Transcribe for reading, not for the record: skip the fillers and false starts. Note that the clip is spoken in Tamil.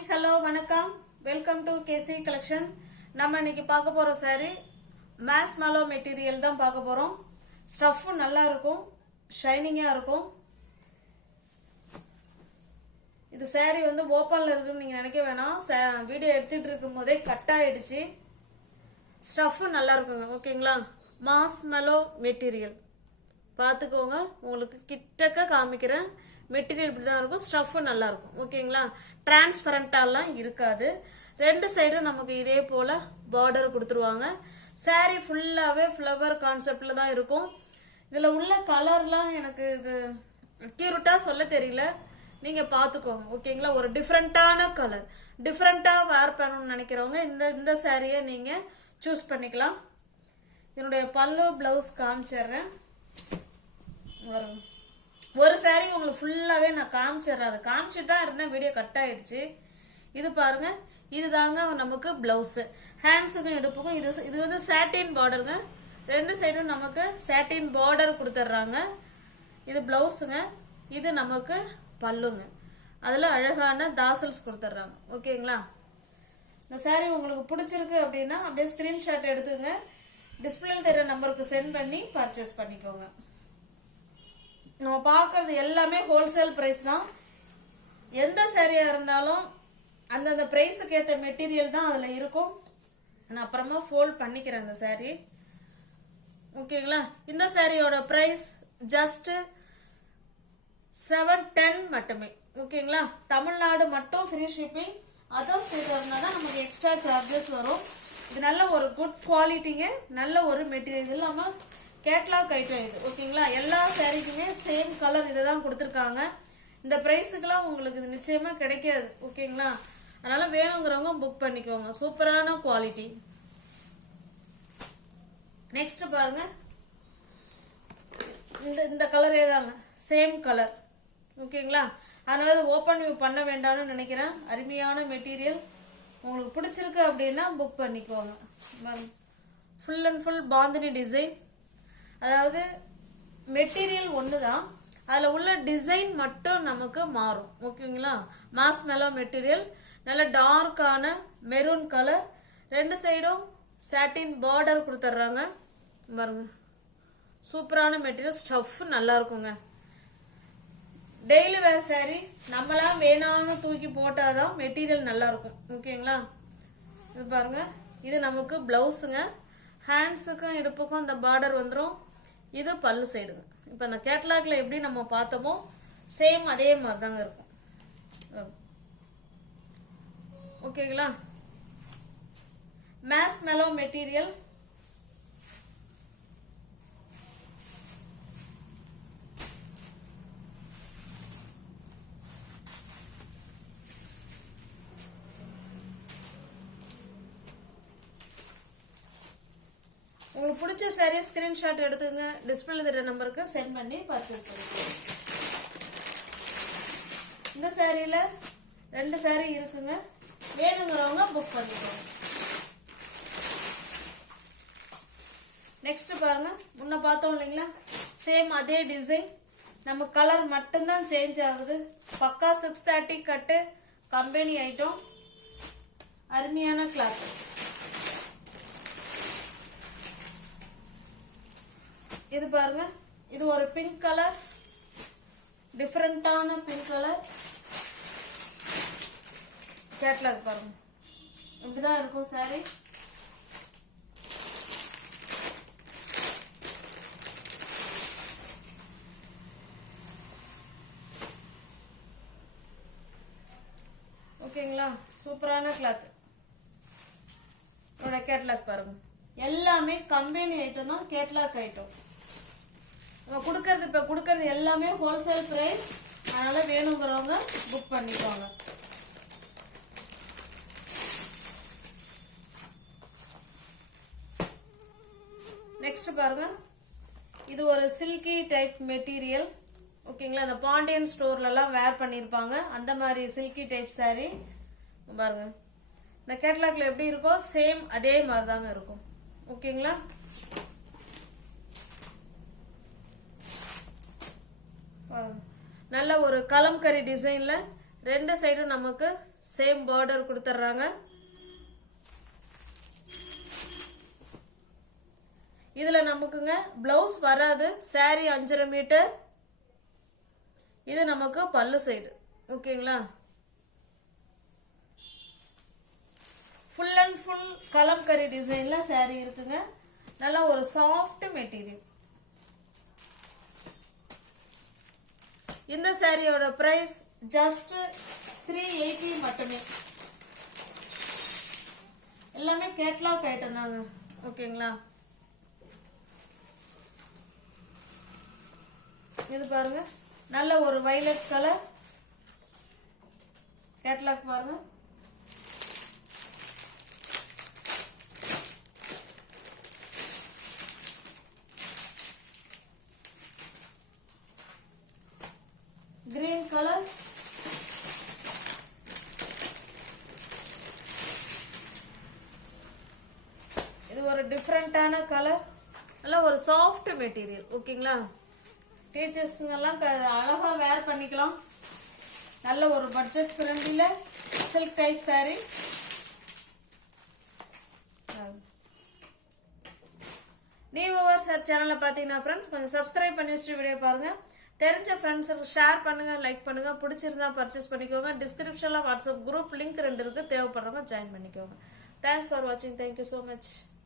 hello, வணக்கம். Welcome to KC collection. நம்ம இன்னைக்கு பார்க்க போற saree mass mallow material தான் பார்க்க போறோம். Stuff நல்லா இருக்கும், ஷைனிங்கா இருக்கும். இது saree வந்து ஓபன்ல இருக்குன்னு நீங்க நினைக்க வேணாம். வீடியோ எடுத்துட்டு இருக்கும்போதே கட் ஆயிடுச்சு. Stuff நல்லா இருக்குங்க. ஓகேங்களா? mass mallow material. பாத்துக்கோங்க, உங்களுக்கு கிட்டக்க காமிக்கிறேன். மெட்டீரியல் இப்படி தான் இருக்கும், ஸ்டஃப் நல்லா இருக்கும். ஓகேங்களா? டிரான்ஸ்பரண்டாலாம் இருக்காது. ரெண்டு சைடும் நமக்கு இதே போல பார்டர் கொடுத்துருவாங்க. சாரி ஃபுல்லாவே ஃப்ளவர் கான்செப்ட்ல தான் இருக்கும். இதுல உள்ள கலர்லாம் எனக்கு இது அக்யூரேட்டா சொல்ல தெரியல, நீங்க பாத்துக்கோங்க. ஓகேங்களா? ஒரு டிஃப்ரெண்டான கலர், டிஃப்ரெண்டா வேர் பண்ணணும்னு நினைக்கிறவங்க இந்த சாரியை நீங்க சூஸ் பண்ணிக்கலாம். என்னுடைய பல்லு பிளவுஸ் காமிச்சிடுறேன். ஒரு சாரி உங்களுக்கு ஃபுல்லாவே நான் காமிச்சிடுறேன். அது காமிச்சிட்டு தான் இருந்தேன், வீடியோ கட் ஆயிடுச்சு. இது பாருங்க, இதுதாங்க நமக்கு பிளவுஸ். ஹேண்ட்ஸுக்கும் இடுப்புக்கும் இது வந்து சாட்டின் பார்டருங்க. ரெண்டு சைடும் நமக்கு சாட்டின் பார்டர் கொடுத்துட்றாங்க. இது பிளவுஸுங்க, இது நமக்கு பல்லுங்க. அதில் அழகான தாசல்ஸ் கொடுத்துட்றாங்க. ஓகேங்களா? இந்த சாரி உங்களுக்கு பிடிச்சிருக்கு அப்படின்னா அப்படியே ஸ்கிரீன்ஷாட் எடுத்துங்க, டிஸ்பிளேல தெரிய நம்பருக்கு சென்ட் பண்ணி பர்ச்சேஸ் பண்ணிக்கோங்க. நம்ம பார்க்கறது எல்லாமே ஹோல்சேல் பிரைஸ் தான். எந்த சாரியா இருந்தாலும் அந்தந்த பிரைஸுக்கு ஏற்ற மெட்டீரியல் தான் அதில் இருக்கும். நான் அப்புறமா ஃபோல்ட் பண்ணிக்கிறேன் அந்த சாரி. ஓகேங்களா? இந்த சாரியோட பிரைஸ் ஜஸ்ட் 710 மட்டுமே. ஓகேங்களா? தமிழ்நாடு மட்டும் ஃப்ரீ ஷிப்பிங். அதர் ஸ்டேட் இருந்தால் தான் நமக்கு எக்ஸ்ட்ரா சார்ஜஸ் வரும். இது நல்ல ஒரு குட் குவாலிட்டிங்க, நல்ல ஒரு மெட்டீரியல். இல்லாமல் கேட்லாக் ஐட்டம் இது. ஓகேங்களா? எல்லா சாரிக்குமே சேம் கலர் இதை தான் கொடுத்துருக்காங்க. இந்த ப்ரைஸுக்கெல்லாம் உங்களுக்கு இது நிச்சயமா கிடைக்காது. ஓகேங்களா? அதனால வேணுங்கிறவங்க புக் பண்ணிக்கோங்க. சூப்பரான குவாலிட்டி. நெக்ஸ்ட் பாருங்க, இந்த கலரே தாங்க, சேம் கலர். ஓகேங்களா? அதனால இது ஓப்பன் வியூ பண்ண வேண்டாம்னு நினைக்கிறேன். அருமையான மெட்டீரியல். உங்களுக்கு பிடிச்சிருக்கு அப்படின்னா புக் பண்ணிக்கோங்க. Full and full bandhani design. அதாவது மெட்டீரியல் ஒன்று தான், அதில் உள்ள டிசைன் மட்டும் நமக்கு மாறும். ஓகேங்களா? மாஸ் மேலோ மெட்டீரியல், நல்ல டார்க்கான மெரூன் கலர். ரெண்டு சைடும் சாட்டின் பார்டர் கொடுத்துட்றாங்க. பாருங்க, சூப்பரான மெட்டீரியல். ஸ்டஃப் நல்லா இருக்குங்க. டெய்லி வேர் சாரி நம்மளாம் வேணாம்னு தூக்கி போட்டாதான் மெட்டீரியல் நல்லா இருக்கும். ஓகேங்களா? இது பாருங்க, இது நமக்கு பிளவுஸுங்க. ஹேண்ட்ஸுக்கும் இடுப்புக்கும் இந்த பார்டர் வந்துடும். இது பல்லு சைடுங்க. இப்போ அந்த கேட்லாக்ல எப்படி நம்ம பார்த்தோமோ சேம் அதே மாதிரி தாங்க இருக்கும். ஓகேங்களா? Maze mellow material. உங்களுக்கு பிடிச்ச சாரியை ஸ்கிரீன்ஷாட் எடுத்துங்க, டிஸ்பிளேல தெரிய நம்பருக்கு சென்ட் பண்ணி பர்ச்சேஸ் பண்ணிக்கோங்க. இந்த சாரியில ரெண்டு சாரி இருக்குங்க, வேணுங்கிறவங்க புக் பண்ணிக்கோங்க. நெக்ஸ்ட் பாருங்க, முன்ன பார்த்தோம் இல்லைங்களா, சேம் அதே டிசைன். நம்ம கலர் மட்டும்தான் சேஞ்ச் ஆகுது. பக்கா 630 கட்டு கம்பெனி ஐட்டம். அருமையான கிளாத். இது பாருங்க, இது ஒரு pink colour, டிஃபரெண்டான pink colour. Catalogue பாருங்க, இப்படிதான் இருக்கும் சாரி. ஓகேங்களா? சூப்பரான கிளாத். கேட்லாக் பாருங்க, எல்லாமே கம்பெனி ஐட்டம் தான், கேட்லாக் ஐட்டம். கொடுக்கறது எல்லாமே ஹோல்சேல் பிரைஸ். அதனால வேணுங்கிறவங்க புக் பண்ணிக்கோங்க. நெக்ஸ்ட் பாருங்க, இது ஒரு சில்கி டைப் மெட்டீரியல். ஓகேங்களா? அந்த பாண்டியன் ஸ்டோர்ல எல்லாம் வேர் பண்ணிருப்பாங்க, அந்த மாதிரி சில்கி டைப் சாரி. பாருங்க, இந்த கேட்லாக்ல எப்படி இருக்கோ சேம் அதே மாதிரி தாங்க இருக்கும். ஓகேங்களா? நல்ல ஒரு கலம்கரி டிசைன்ல ரெண்டு சைடும் நமக்கு சேம் பார்டர் கொடுத்துட்றாங்க. இதில் நமக்குங்க ப்ளவுஸ் வராது. saree 5.5 metre. இது நமக்கு பல்லு சைடு. ஓகேங்களா? ஃபுல் அண்ட் ஃபுல் கலம்கரி டிசைனில் saree இருக்குங்க. நல்லா ஒரு சாஃப்ட் மெட்டீரியல். இந்த சாரியோட பிரைஸ் ஜஸ்ட் 380 மட்டுமே. எல்லாமே கேட்லாக் ஐட்டம் தாங்க. ஓகேங்களா? இது பாருங்க, நல்ல ஒரு வயலட் கலர் கேட்லாக் பாருங்க. கிரீன் கலர், இது ஒரு டிஃப்ரெண்டான கலர். நல்ல ஒரு சாஃப்ட் மெட்டீரியல். ஓகேங்களா? டீச்சர்ஸுங்கெல்லாம் அழகா வேர் பண்ணிக்கலாம். நல்ல ஒரு budget ஃப்ரெண்ட்லியில் silk type saree. New viewers சேனலை பார்த்தீங்கன்னா ஃப்ரெண்ட்ஸ் கொஞ்சம் சப்ஸ்கிரைப் பண்ணி வச்சுட்டு வீடியோ பாருங்கள். தெரிஞ்ச ஃப்ரெண்ட்ஸுக்கு ஷேர் பண்ணுங்கள், லைக் பண்ணுங்கள். பிடிச்சிருந்தா பர்ச்சேஸ் பண்ணிக்கோங்க. டிஸ்கிரிப்ஷனில் வாட்ஸ்அப் குரூப் லிங்க் 2 இருக்குது. தேவைப்படுறவங்க ஜாயின் பண்ணிக்கோங்க. தேங்க்ஸ் ஃபார் வாட்சிங். Thank you so much.